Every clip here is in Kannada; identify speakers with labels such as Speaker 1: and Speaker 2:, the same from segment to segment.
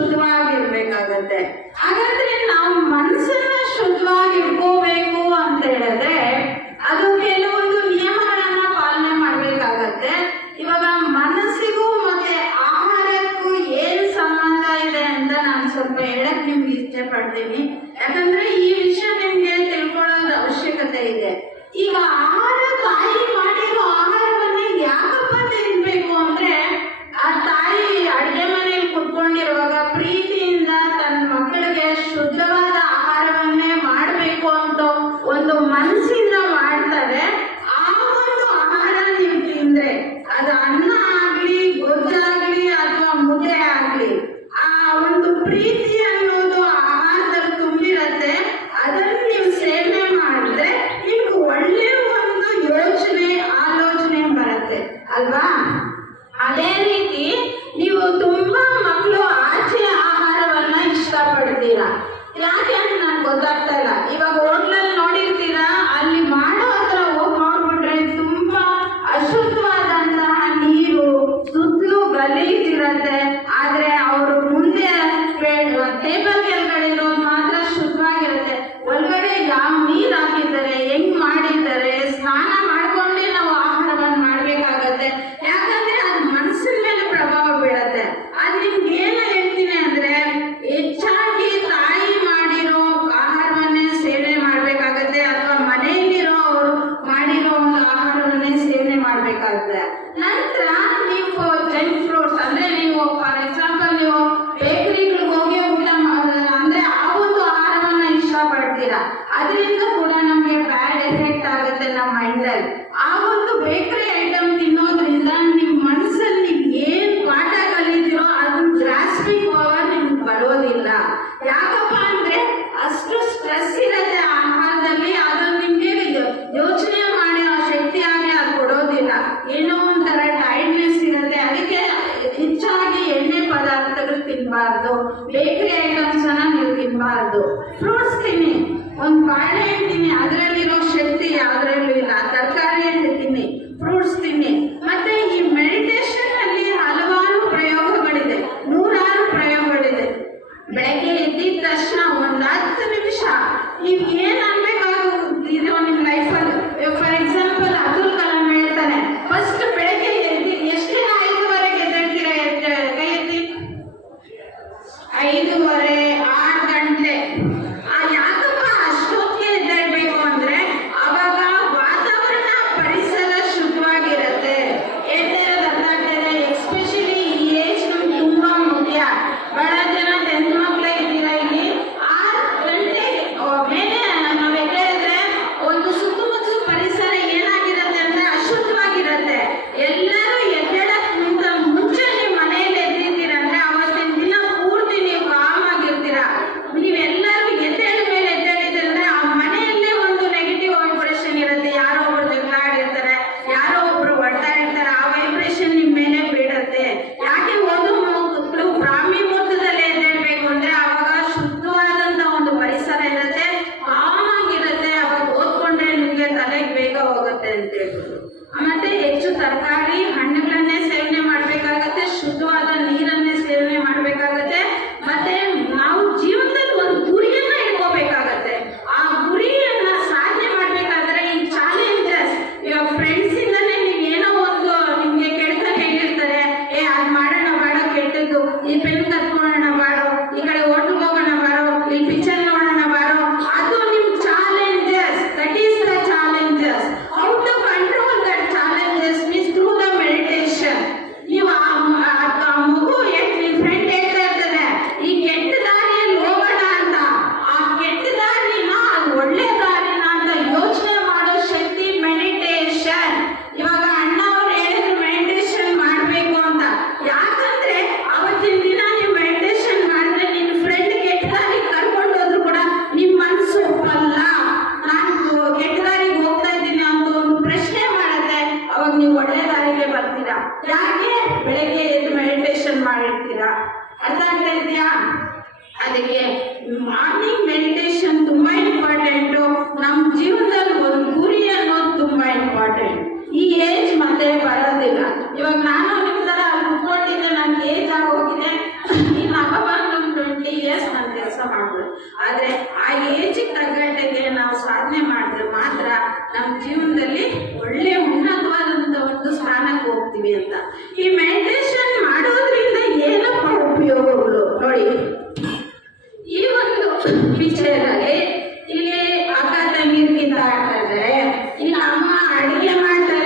Speaker 1: ಶುದ್ಧವಾಗಿರ್ಬೇಕಾಗತ್ತೆ. ಹಾಗಾದ್ರೆ ನಾವು ಮನಸ್ಸನ್ನ ಶುದ್ಧವಾಗಿ ಇಟ್ಕೋಬೇಕು ಅಂತ ಹೇಳಿದ್ರೆ ಅದು ಕೆಲವೊಂದು ನಿಯಮಗಳನ್ನ ಪಾಲನೆ ಮಾಡ್ಬೇಕಾಗತ್ತೆ. ಇವಾಗ ಮನಸ್ಸಿಗೂ ಮತ್ತೆ ಆಹಾರಕ್ಕೂ ಏನ್ ಸಂಬಂಧ ಇದೆ ಅಂತ ನಾನು ಸ್ವಲ್ಪ ಹೇಳಕ್ ನಿಮ್ಗೆ ಇಷ್ಟ ಪಡ್ತೀನಿ ಯಾಕಂದ್ರೆ ಈ ವಿಷಯ ನಿಮ್ಗೆ ತಿಳ್ಕೊಳ್ಳೋದು ಅವಶ್ಯಕತೆ ಇದೆ. ಈಗ ಆಹಾರ ಯಾಕಪ್ಪ ಅಂದ್ರೆ ಅಷ್ಟು ಸ್ಟ್ರೆಸ್ ಇರತ್ತೆ ఐదు ಮಾಡ್ತೀರಾ? ಅರ್ಥ ಆಗ್ತಾ ಇದೆಯಾ? ಅದಕ್ಕೆ ಮಾರ್ನಿಂಗ್ ಮೆಡಿಟೇಷನ್ ತುಂಬಾ ಇಂಪಾರ್ಟೆಂಟ್ ನಮ್ಮ ಜೀವನದಲ್ಲಿ ಒಂದು ಗುರಿ ಅನ್ನೋದು ತುಂಬಾ ಇಂಪಾರ್ಟೆಂಟ್ ಈ ಏಜ್ ಮತ್ತೆ ಬರೋದಿಲ್ಲ. ಇವಾಗ ನಾನು ನಿಮ್ಮ ಥರ ಅಲ್ಲಿ ಕುತ್ಕೊಂಡಿದ್ದೆ ನನಗೆ ಏಜ್ ಆಗೋಗಿದೆ. ಮಾಡ್ಬೋದು ಆದರೆ ಆ ಏಜಿಗೆ ತಗ್ಗಟ್ಟಿಗೆ ನಾವು ಸಾಧನೆ ಮಾಡಿದ್ರೆ ಮಾತ್ರ ನಮ್ಮ ಜೀವನದಲ್ಲಿ ಒಳ್ಳೆ ಉನ್ನತವಾದಂತ ಒಂದು ಸ್ಥಾನಕ್ಕೆ ಹೋಗ್ತೀವಿ ಅಂತ. ಈ ಮೆಡಿಟೇಷನ್ ಮಾಡೋದ್ರಿಂದ ಏನಪ್ಪ ಉಪಯೋಗಗಳು? ನೋಡಿ. ಈ ಒಂದು ವಿಚಾರದಲ್ಲಿ ಇಲ್ಲಿ ಅಕ್ಕ ತಂಗಿರ್ಗಿಂತ ಆಡ್ತಾರೆ ಇಲ್ಲಿ ಅಮ್ಮ ಅಡಿಗೆ ಮಾಡ್ತಾರೆ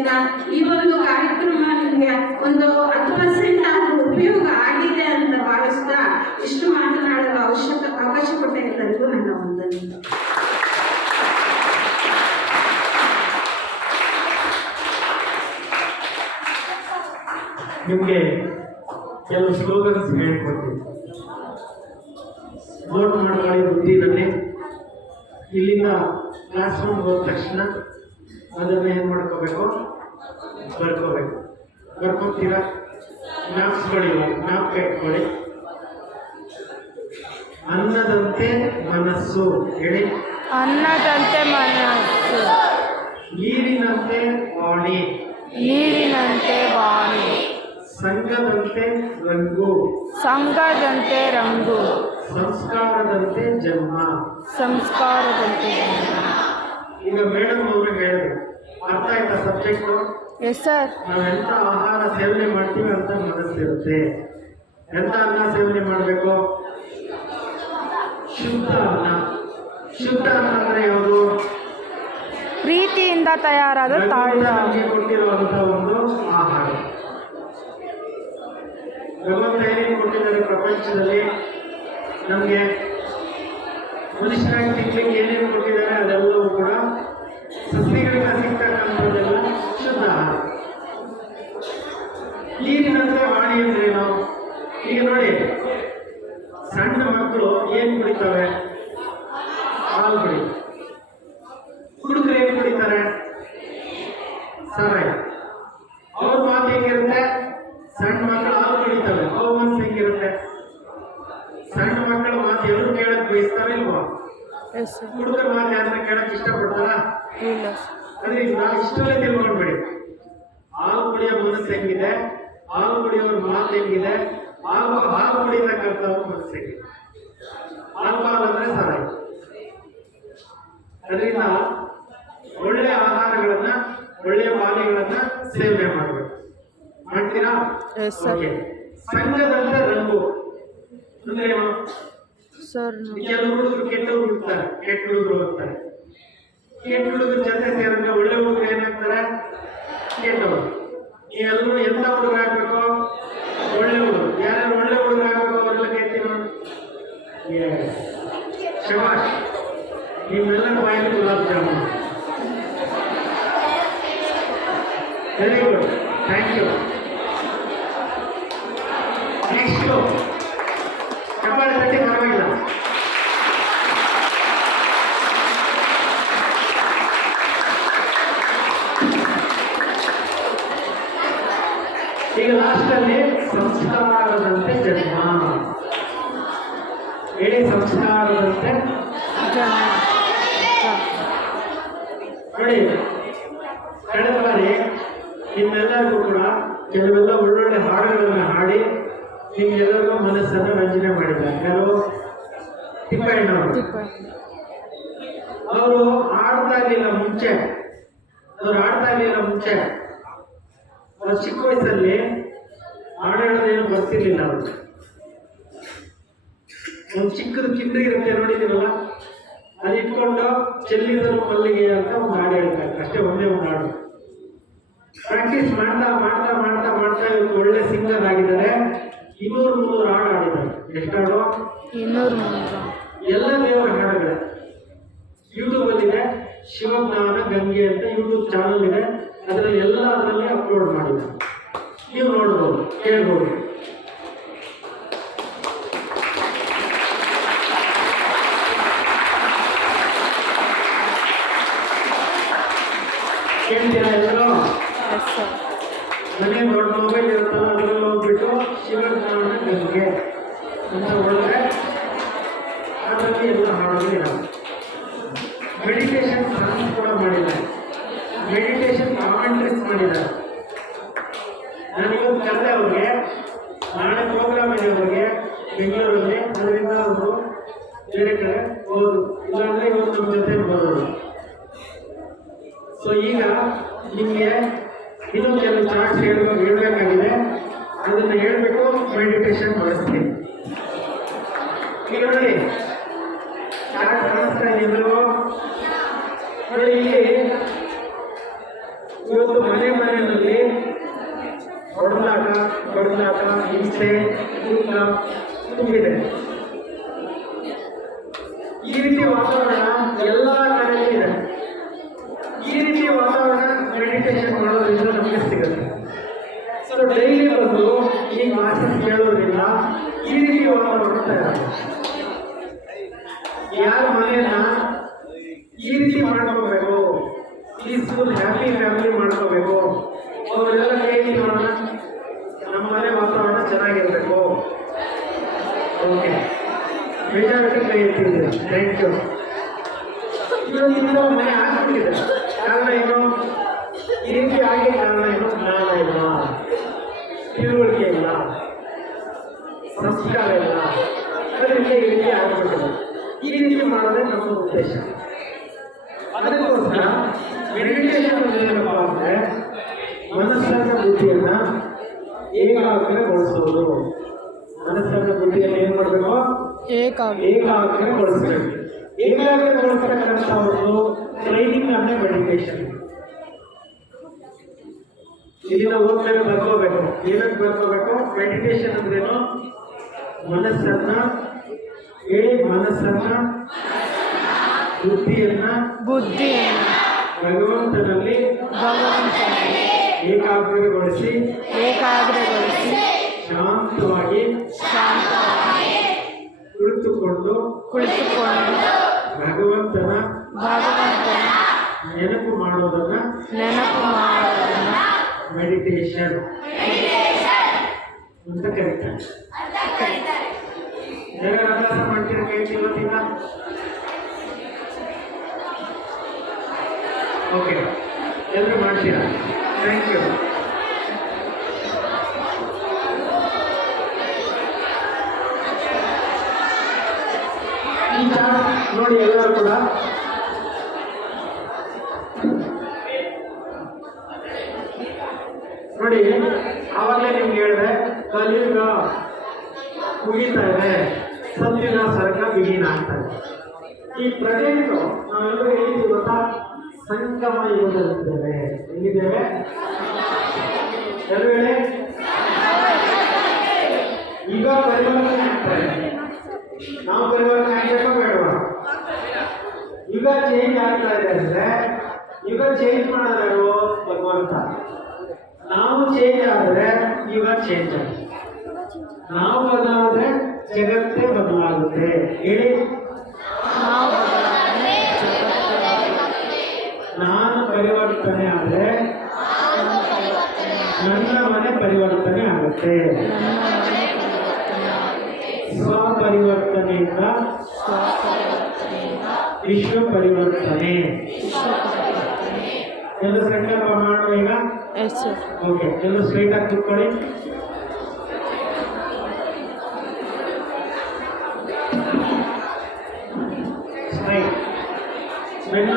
Speaker 1: ಉದ್ದೇಶದಿಂದ ಈ ಒಂದು ಕಾರ್ಯಕ್ರಮ ನಿಮಗೆ ಒಂದು ಹತ್ತು ಪರ್ಸೆಂಟ್ ಆದ್ರೂ ಉಪಯೋಗ ಆಗಿದೆ ಅಂತ ಭಾವಿಸ್ತಾ ಇಷ್ಟು ಮಾತನಾಡಲು ಅವಶ್ಯಕ ಅವಕಾಶ ಕೊಟ್ಟಿರೋದು ನನ್ನ ಒಂದು
Speaker 2: ನಿಮಗೆ ಕೆಲವು ಸ್ಲೋಗನ್ಸ್ ಹೇಳ್ಕೊಡ್ತೀನಿ. ನೋಟ್ ಮಾಡ್ಕೊಳ್ಳಿ ಬುದ್ಧಿನಲ್ಲಿ. ಇಲ್ಲಿಂದ ಕ್ಲಾಸ್ ರೂಮ್ ಹೋದ ತಕ್ಷಣ ಅದನ್ನು ಏನು ಮಾಡ್ಕೋಬೇಕು? ಬರ್ಕೋಬೇಕು. ಬರ್ಕೊತೀರಾ ಜ್ಞಾಪಿಸ್ಕೊಳ್ಳಿ ಜ್ಞಾಪಕ ಇಟ್ಕೊಳ್ಳಿ. ಅನ್ನದಂತೆ ಮನಸ್ಸು ಹೇಳಿ.
Speaker 3: ಅನ್ನದಂತೆ ಮನಸ್ಸು.
Speaker 2: ನೀರಿನಂತೆ ವಾಣಿ.
Speaker 3: ನೀರಿನಂತೆ ವಾಣಿ.
Speaker 2: ಸಂಘದಂತೆ ರಂಗು.
Speaker 3: ಸಂಘದಂತೆ ರಂಗು.
Speaker 2: ಸಂಸ್ಕಾರದಂತೆ ಜನ್ಮ.
Speaker 3: ಸಂಸ್ಕಾರದಂತೆ
Speaker 2: ಈಗ ಮೇಡಮ್ ಅವರು ಹೇಳಿದ್ರು. ಅರ್ಥ ಆಯ್ತಾ ಸಬ್ಜೆಕ್ಟು
Speaker 3: ಎಸ್ ಸರ್
Speaker 2: ನಾವೆಂತ ಆಹಾರ ಸೇವನೆ ಮಾಡ್ತೀವಿ ಅಂತ ಮನಸ್ಸಿರುತ್ತೆ ಎಂತ ಅನ್ನ ಸೇವನೆ ಮಾಡಬೇಕು? ಶುದ್ಧ ಅನ್ನ. ಶುದ್ಧ ಅನ್ನ ಅಂದ್ರೆ ಯಾವುದು?
Speaker 3: ಪ್ರೀತಿಯಿಂದ ತಯಾರಾದ ತಾಯಿ.
Speaker 2: ನಮಗೆ ಕೊಟ್ಟಿರುವಂತ ಒಂದು ಆಹಾರ. ಭಗವಂತ ಏನೇನು ಕೊಟ್ಟಿದ್ದಾರೆ ಪ್ರಪಂಚದಲ್ಲಿ. ನಮಗೆ ಮನುಷ್ಯರಾಗಿ ತಿನ್ಲಿಕ್ಕೆ ಏನೇನು ಕೊಟ್ಟಿದ್ದಾರೆ ಅದೆಲ್ಲವೂ ಕೂಡ ಸಸ್ಯಗಳಿಂದ ಸಿಗ್ತಕ್ಕಂಥದ್ದೆಲ್ಲ ಶುದ್ಧ ಆಹಾರ ನೀರಿನಂತೆ ವಾಣಿ ಅಂದ್ರೆ ನಾವು ಈಗ ನೋಡಿ ಸಣ್ಣ ಮಕ್ಕಳು ಏನ್ ಕುಡಿತವೆ ಹಾಲು ಕುಡಿ ಹುಡುಗರು ಏನ್ ಕುಡಿತಾರೆ ಸಾರಾಯಿ ಅವ್ರ ಮಾತು ಹೆಂಗಿರುತ್ತೆ ಸಣ್ಣ ಮಕ್ಕಳು ಹಾಲು ಕುಡಿತವೆ ಅವ್ರ ಮನಸ್ಸು ಹೆಂಗಿರುತ್ತೆ ಸಣ್ಣ ಮಕ್ಕಳ ಮಾತು ಎಲ್ಲರೂ ಕೇಳಕ್ ಬಯಸ್ತಾರೆ ಇಲ್ವಾ
Speaker 3: ಎಸ್ ಸರ್
Speaker 2: ಹುಡುಗರ ಮಾತು ಯಾರನ್ನ ಕೇಳಕ್ ಇಷ್ಟಪಡ್ತಾರ
Speaker 3: ಇಲ್ಲ
Speaker 2: ಅದರಿಂದ ಇಷ್ಟಲ್ಲೇ ತಿಳ್ಕೊಂಡ್ಬಿಡಿ. ಹಾಲು ಕುಡಿಯೋ ಮನಸ್ಸು ಹೆಂಗಿದೆ? ಹಾಲು ಕುಡಿಯೋರ ಮಾತು ಹೆಂಗಿದೆ? ಹಾಗೂ ಹಾಲು ಕುಡಿಯತಕ್ಕಂಥವ್ರ ಮನಸ್ಸು ಹೆಂಗಿದೆ? ಆಲ್ಕೋಹಾಲ್ ಅಂದ್ರೆ ಸಾರಾಯಿ ಅದರಿಂದ ಒಳ್ಳೆ ಆಹಾರಗಳನ್ನ ಒಳ್ಳೆ ಪಾನೀಯಗಳನ್ನ ಸೇವನೆ ಮಾಡಬೇಕು. ಮಾಡ್ತೀರಾ? ಸಂಘದಂದ್ರೆ ರಂಗು. ಅಂದ್ರೆ ಕೆಲವು ಹುಡುಗರು ಕೆಟ್ಟ ಹುಡುಗರು ಇರ್ತಾರೆ. ಕೆಟ್ಟ ಹುಡುಗರು ಹೋಗ್ತಾರೆ ಕೆಟ್ಟ ಹುಡುಗರ ಜೊತೆ ಸೇರಿದ್ರೆ ಒಳ್ಳೆ ಹುಡುಗರು ಏನಾಗ್ತಾರೆ? ಕೆಟ್ಟವರು ನೀವೆಲ್ಲರೂ ಎಂತ ಹುಡುಗ ಆಗ್ಬೇಕು? ಒಳ್ಳೆ ಹುಡುಗ ಯಾರು ಒಳ್ಳೆ ಹುಡುಗ ಆಗ್ಬೇಕು ಅವರೆಲ್ಲ ಕೇಳ್ತೀವಿ ನೋಡಿ. ಶಬಾಷ್. ನಿಮ್ಮೆಲ್ಲರ ಬಾಯಲ್ಲಿ gulab jamun. Very good thank you next ಕಪಾಳ ತಟ್ಟಿ ಪರವಾಗಿಲ್ಲ ಈಗ ಲಾಸ್ಟ್ ಅಲ್ಲಿ ಸಂಸ್ಕಾರದಂತೆ ಜನ್ಮ ಹೇಳಿ ಸಂಸ್ಕಾರದಂತೆ
Speaker 3: ಜನ್ಮ
Speaker 2: ನೋಡಿ ಕಳೆದ ಬಾರಿ ನಿಮ್ಮೆಲ್ಲರಿಗೂ ಕೂಡ ಕೆಲವೆಲ್ಲ ಒಳ್ಳೊಳ್ಳೆ ಹಾಡುಗಳನ್ನು ಹಾಡಿ ನಿಮ್ಗೆಲ್ಲರಿಗೂ ಮನಸ್ಸನ್ನು ರಂಜನೆ ಮಾಡಿದ್ದಾರೆ. ಯಾರು? ತಿಪ್ಪಣ್ಣವರು
Speaker 3: ತಿಪ್ಪ
Speaker 2: ಅವರು ಆಡ್ತಾ ಇರಲಿಲ್ಲ ಮುಂಚೆ. ಅವ್ರು ಆಡ್ತಾ ಇರಲಿಲ್ಲ ಮುಂಚೆ. ಅವ್ರ ಚಿಕ್ಕ ವಯಸ್ಸಲ್ಲಿ ಹಾಡು ಹೇಳೋದೇನು ಬರ್ತಿರ್ಲಿಲ್ಲ ಅವರು. ಒಂದು ಚಿಕ್ಕದು ಕಿಂಡ್ರಿ ಇರುತ್ತೆ ನೋಡಿದ್ದೀರಲ್ಲ? ಅದು ಇಟ್ಕೊಂಡು ಚೆಲ್ಲಿದರು ಮಲ್ಲಿಗೆ ಅಂತ ಒಂದು ಹಾಡು ಹೇಳ್ತಾರೆ. ಅಷ್ಟೇ ಒಂದೇ ಒಂದು ಹಾಡು. ಪ್ರಾಕ್ಟೀಸ್ ಮಾಡ್ತಾ ಮಾಡ್ತಾ ಮಾಡ್ತಾ ಮಾಡ್ತಾ ಇವತ್ತು ಒಳ್ಳೆ ಸಿಂಗರ್ ಆಗಿದ್ದಾರೆ. ಇನ್ನೂರು ಮುನ್ನೂರು ಹಾಡು ಹಾಡಿದ್ದಾರೆ. ಎಷ್ಟು ಹಾಡು?
Speaker 3: ಇನ್ನೂರು ಮುನ್ನೂರು.
Speaker 2: ಎಲ್ಲ ದೇವರ ಹಾಡುಗಳೇ. ಯೂಟ್ಯೂಬ್ ಅಲ್ಲಿ ಇದೆ ಶಿವಜ್ಞಾನ ಗಂಗೆ ಅಂತ ಯೂಟ್ಯೂಬ್ ಚಾನಲ್ ಇದೆ. ಅದರಲ್ಲಿ ಎಲ್ಲ ಅದರಲ್ಲಿ ಅಪ್ಲೋಡ್ ಮಾಡಿದ್ದಾರೆ. ನೀವು ನೋಡ್ಬೋದು ಕೇಳ್ಬೋದು ಕೇಳ್ತೀರಾ ಎಲ್ಲರೂ
Speaker 3: ಎಸ್ ಸರ್
Speaker 2: ಮನೆ ದೊಡ್ಡ ಮೊಬೈಲ್ ಇರುತ್ತಲ್ಲ ಅದರಲ್ಲಿ ಹೋಗ್ಬಿಟ್ಟು ಶಿವಜ್ಞಾನ ಗಂಗೆ ಅಂತ ಹೊಡೆದ್ರೆ ಅದರಲ್ಲಿ ಎಲ್ಲ ಹಾಡುಗಳು ಇದಾವೆ ಮೆಡಿಟೇಷನ್ ಸಾಂಗ್ಸ್ ಕೂಡ ಮಾಡಿದ್ದಾರೆ ಮೆಡಿಟೇಷನ್ ಕಾಮೆಂಟ್ರೀಸ್ ಮಾಡಿದ್ದಾರೆ ನಾನು ಇವತ್ತು ಕರೆದೆ ಅವ್ರಿಗೆ ನಾಳೆ ಪ್ರೋಗ್ರಾಮ್ ಇದೆ ಅವ್ರಿಗೆ ಬೆಂಗಳೂರಲ್ಲಿ ಅದರಿಂದ ಅವರು ಬೇರೆ ಕಡೆ ಹೋದ್ರು ಇಲ್ಲಾಂದ್ರೆ ಇವತ್ತು ನಮ್ಮ ಜೊತೆ ಬರೋರು ಸೊ ಈಗ ನಿಮಗೆ ಇನ್ನೂ ಕೆಲವು ಚಾರ್ಟ್ಸ್ ಹೇಳಬೇಕು ಹೇಳಬೇಕಾಗಿದೆ. ಅದನ್ನು ಹೇಳಬೇಕು ಮೆಡಿಟೇಷನ್ ಮಾಡಿಸ್ತೀನಿ. ಈಗ ನೋಡಿ ಚಾರ್ಟ್ ಕಾಣಿಸ್ತಾ ಇದೆ ಎಲ್ಲರೂ ನೋಡಿ ಇಲ್ಲಿ ಇವತ್ತು ಮನೆ ಮನೆಯಲ್ಲಿ ಹೊಡೆದಾಟ ಹೊಡೆದಾಟ ಹಿಂಸೆ ತೂಕ ತುಂಬಿದೆ ಈ ರೀತಿ ವಾತಾವರಣ ಎಲ್ಲ ಕಡೆಯೂ ಇದೆ ಈ ರೀತಿ ವಾತಾವರಣ ಮೆಡಿಟೇಷನ್ ಮಾಡೋದ್ರಿಂದ ನಮಗೆ ಸಿಗುತ್ತೆ ಸೊ ಡೈಲಿ ಬಂದು ಈ ಕ್ಲಾಸಸ್ ಕೇಳೋದ್ರಿಂದ ಈ ರೀತಿ ವಾತಾವರಣ ತಯಾರಾಗುತ್ತೆ ಯಾರ ಮನೆಯನ್ನ ಈ ರೀತಿ ಮಾಡ್ಕೋಬೇಕು ಪೀಸ್ಫುಲ್ ಹ್ಯಾಪಿ ಫ್ಯಾಮಿಲಿ ಮಾಡ್ಕೋಬೇಕು ಅವರೆಲ್ಲ ಕೈ ನೋಡೋಣ ನಮ್ಮ ಮನೆ ವಾತಾವರಣ ಚೆನ್ನಾಗಿರ್ಬೇಕು ಓಕೆ ಮೆಜಾರಿಟಿ ಕೈ ಎತ್ತಿದ್ದೀರಾ ಥ್ಯಾಂಕ್ ಯು ಇವತ್ತು ಇನ್ನೂ ಮನೆ ಆಗ್ಬಿಟ್ಟಿದೆ ಕಾರಣ ಏನು ಈ ರೀತಿ ಆಗಿ ಕಾರಣ ಏನು ಜ್ಞಾನ ಇಲ್ಲ ತಿಳುವಳಿಕೆ ಇಲ್ಲ ಸಂಸ್ಕಾರ ಇಲ್ಲ ಅದರಿಂದ ಈ ರೀತಿ ಆಗ್ಬಿಟ್ಟಿದೆ ಈ ರೀತಿ ಮಾಡೋದೇ ನಮ್ಮ ಉದ್ದೇಶ ಅದಕ್ಕೋಸ್ಕರ ಮೆಡಿಟೇಷನ್ ಅಂದ್ರೆ ಏನಪ್ಪ ಅಂದ್ರೆ ಮನಸ್ಸನ್ನ ಬುದ್ಧಿಯನ್ನ ಏಕಾಗ್ರಗೊಳಿಸುವುದು ಮನಸ್ಸನ್ನು ಬುದ್ಧಿಯನ್ನು ಏನು ಮಾಡಬೇಕು?
Speaker 3: ಏಕಾಗ್ರ.
Speaker 2: ಏಕಾಗ್ರಗೊಳಿಸಬೇಕು ಏಕಾಗ್ರಗೊಳಿಸ್ತಕ್ಕಂಥ ಒಂದು ಟ್ರೈನಿಂಗ್ ಅಂದ್ರೆ ಮೆಡಿಟೇಷನ್ ಇದನ್ನ ಓದ್ಮೇಲೆ ಬರ್ಕೋಬೇಕು. ಏನಕ್ಕೆ ಬರ್ಕೋಬೇಕು? ಮೆಡಿಟೇಷನ್ ಅಂದ್ರೇನು? ಮನಸ್ಸನ್ನ ಹೇಳಿ ಮನಸ್ಸನ್ನ ಬುದ್ಧಿಯನ್ನ
Speaker 3: ಬುದ್ಧಿಯನ್ನ
Speaker 2: ಭಗವಂತನಲ್ಲಿ
Speaker 3: ಭಗವಂತನಲ್ಲಿ
Speaker 2: ಏಕಾಗ್ರಗೊಳಿಸಿ
Speaker 3: ಏಕಾಗ್ರಗೊಳಿಸಿ
Speaker 2: ಶಾಂತವಾಗಿ
Speaker 3: ಶಾಂತವಾಗಿ
Speaker 2: ಕುಳಿತುಕೊಂಡು
Speaker 3: ಕುಳಿತುಕೊಂಡು
Speaker 2: ಭಗವಂತನ
Speaker 3: ಭಗವಂತನ
Speaker 2: ನೆನಪು ಮಾಡೋದನ್ನ
Speaker 3: ನೆನಪು ಮಾಡೋದನ್ನ
Speaker 2: ಮೆಡಿಟೇಷನ್ ಅಂತ ಕರೀತಾರೆ. ಅಭ್ಯಾಸ ಮಾಡ್ತೀರಾ ಓಕೆ ಎಲ್ಲರೂ ಮಾಡ್ತೀರಾ? ಥ್ಯಾಂಕ್ ಯು ಈಗ ನೋಡಿ ಎಲ್ಲರೂ ಕೂಡ. ನೋಡಿ, ಆವಾಗಲೇ ನಿಮ್ಗೆ ಹೇಳಿದೆ ಕಲಿಯುಗ ಮುಗೀತಾ ಇದೆ. ಸದ್ಯುಗ ಸರ್ಗ ಬಿಗಿನ ಅಂತ ಈ ಪ್ರತಿಯೊಂದು ನಾವೆಲ್ಲರೂ ಹೇಳಿದ್ದೀವಿ ಗೊತ್ತಾ? ಸಂಗಮ ಯುಗದಲ್ಲಿದ್ದೇವೆ ಎಲ್ಲಿದ್ದೇವೆ ಹೇಳಿ. ವೇಳೆ ಈಗ ಪರಿವರ್ತನೆ ಆಗ್ತಾರೆ ನಾವು ಪರಿವರ್ತನೆ ಆಗ್ಬೇಕೋ ಬೇಡವಾ? ಈಗ ಚೇಂಜ್ ಆಗ್ತಾ ಇದೆ ಅಂದ್ರೆ, ಈಗ ಚೇಂಜ್ ಮಾಡೋದು ಭಗವಂತ. ನಾವು ಚೇಂಜ್ ಆದರೆ ಈಗ ಚೇಂಜ್ ಆಗುತ್ತೆ. ನಾವು ಬದಲಾದ್ರೆ ಜಗತ್ತೇ ಬದಲಾಗುತ್ತೆ. ಹೇಳಿ
Speaker 3: ನಾವು ಬದಲಾವಣೆ ಜಗತ್ತೇ
Speaker 2: ನಾನು ಪರಿವರ್ತನೆ ಆದ್ರೆ ನನ್ನ ಮನೆ ಪರಿವರ್ತನೆ ಆಗುತ್ತೆ
Speaker 3: ನನ್ನ ಮನೆ ಪರಿವರ್ತನೆ ಆಗುತ್ತೆ
Speaker 2: ಸ್ವಪರಿವರ್ತನೆಯಿಂದ
Speaker 3: ಸ್ವಪರಿವರ್ತನೆಯಿಂದ
Speaker 2: ವಿಶ್ವ ಪರಿವರ್ತನೆ
Speaker 3: ವಿಶ್ವ ಪರಿವರ್ತನೆ
Speaker 2: ಎಲ್ಲ ಸಂಕಲ್ಪ ಮಾಡುವ ಈಗ
Speaker 3: ಎಸ್ ಸರ್
Speaker 2: ಓಕೆ ಎಲ್ಲ ಸ್ಟ್ರೈಟ್ ಆಗಿ ಕೂತ್ಕೊಳ್ಳಿ ಸ್ಟ್ರೈಟ್ ಬೆನ್ನು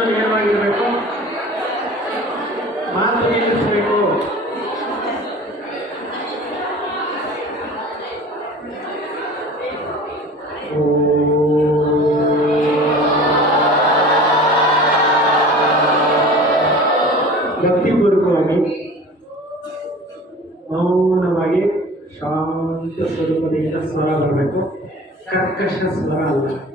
Speaker 2: ಭಕ್ತಿಪೂರ್ವಕವಾಗಿ ಮೌನವಾಗಿ ಶಾಂತ ಸ್ವರೂಪದಿಂದ ಸ್ವರ ಬರಬೇಕು. ಕರ್ಕಶ ಸ್ವರ ಅಲ್ಲ.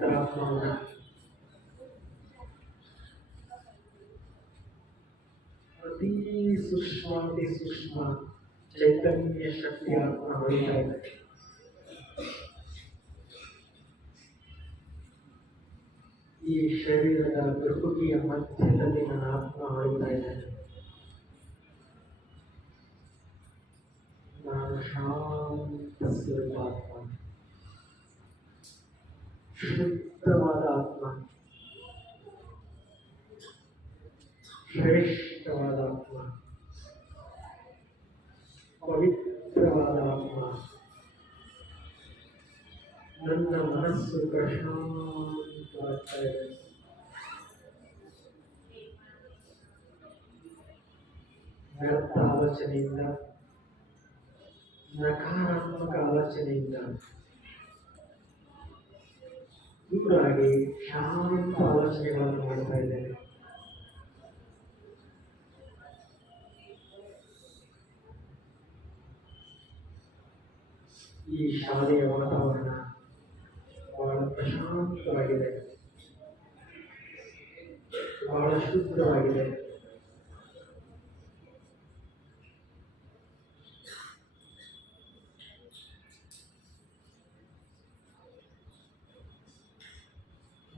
Speaker 2: ನಿಮ್ಮ ಅಂತರಾತ್ಮವನ್ನು ಅತಿ ಸೂಕ್ಷ್ಮ ಅತಿ ಸೂಕ್ಷ್ಮ ಚೈತನ್ಯ ಶಕ್ತಿ ಆತ್ಮ ಹೊಳಿತಾ ಇದೆ ಈ ಶರೀರದ ಪ್ರಕೃತಿಯ ಮಧ್ಯದಲ್ಲಿ ನನ್ನ ಆತ್ಮ ಹೊಳಿತಾ ಇದೆ ನಾನು ಶಾಂತ ಸ್ವರೂಪಾತ್ಮ ಶುದ್ಧವಾದ ಆತ್ಮ ಶ್ರೇಷ್ಠವಾದ ಆತ್ಮ ಪವಿತ್ರವಾದ ಆತ್ಮ ನನ್ನ ಮನಸ್ಸು ಪ್ರಶಾಂತವಾಗ್ತಾ ಇದೆ ವ್ಯರ್ಥ ಆಲೋಚನೆಯಿಂದ ನಕಾರಾತ್ಮಕ ಆಲೋಚನೆಯಿಂದ ದೂರಾಗಿ ಶಾಂತ ಆಲೋಚನೆಗಳನ್ನು ಮಾಡ್ತಾ ಇದ್ದೇನೆ. ಈ ಶಾಲೆಯ ವಾತಾವರಣ ಬಹಳ ಪ್ರಶಾಂತವಾಗಿದೆ. ಬಹಳ ಶುದ್ಧವಾಗಿದೆ.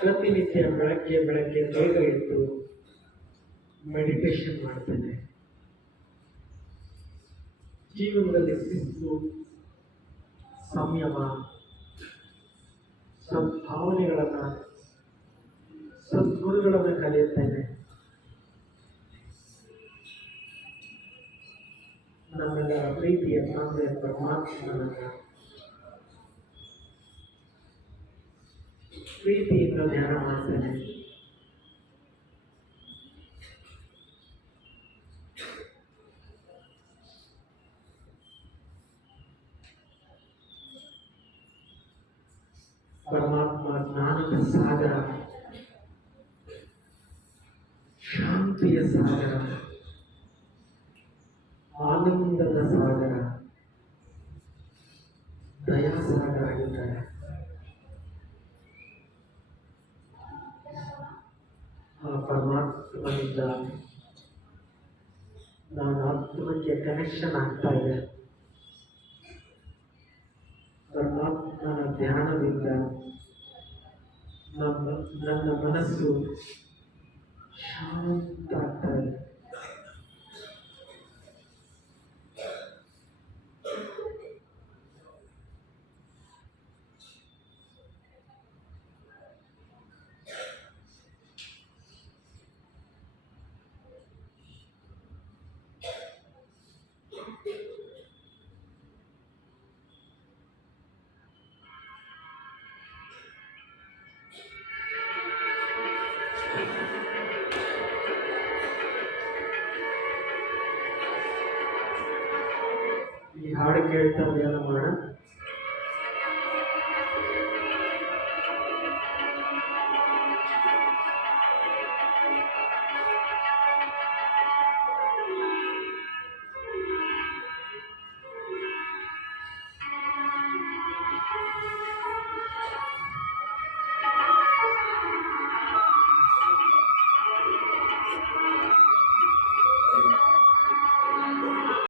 Speaker 2: ಪ್ರತಿನಿತ್ಯ ಬೆಳಗ್ಗೆ ಬೆಳಗ್ಗೆ ಬೇಗ ಎದ್ದು ಮೆಡಿಟೇಷನ್ ಮಾಡ್ತೇನೆ. ಜೀವನದಲ್ಲಿ ಶಿಸ್ತು ಸಂಯಮ, ಸದ್ಭಾವನೆಗಳನ್ನು ಸದ್ಗುಣಗಳನ್ನು ಕಲಿಯುತ್ತೇನೆ. ನಮ್ಮೆಲ್ಲರ ಪ್ರೀತಿಯ ತಂದೆ ಪರಮಾತ್ಮನನ್ನ ಪ್ರೀತಿಯಿಂದ ಧ್ಯಾನ ಮಾಡ್ತೇನೆ ಪರಮಾತ್ಮ ಜ್ಞಾನದ ಸಾಗರ ಶಾಂತಿಯ ಸಾಗರ ಆನಂದದ ಸಾಗರ ದಯಾ ಸಾಗರ ಆಗಿದ್ದಾರೆ ಆ ಪರಮಾತ್ಮನಿಂದ ನಾನು ಆತ್ಮಕ್ಕೆ ಕನೆಕ್ಷನ್ ಆಗ್ತಾ ಇದೆ. ಪರಮಾತ್ಮನ ಧ್ಯಾನದಿಂದ ನಮ್ಮ ನನ್ನ ಮನಸ್ಸು ಶಾಂತ ಆಗ್ತಾ ಇದೆ. ಈ ಹಾಡು ಕೇಳ್ತಾ ಧ್ಯಾನ ಮಾಡೋಣ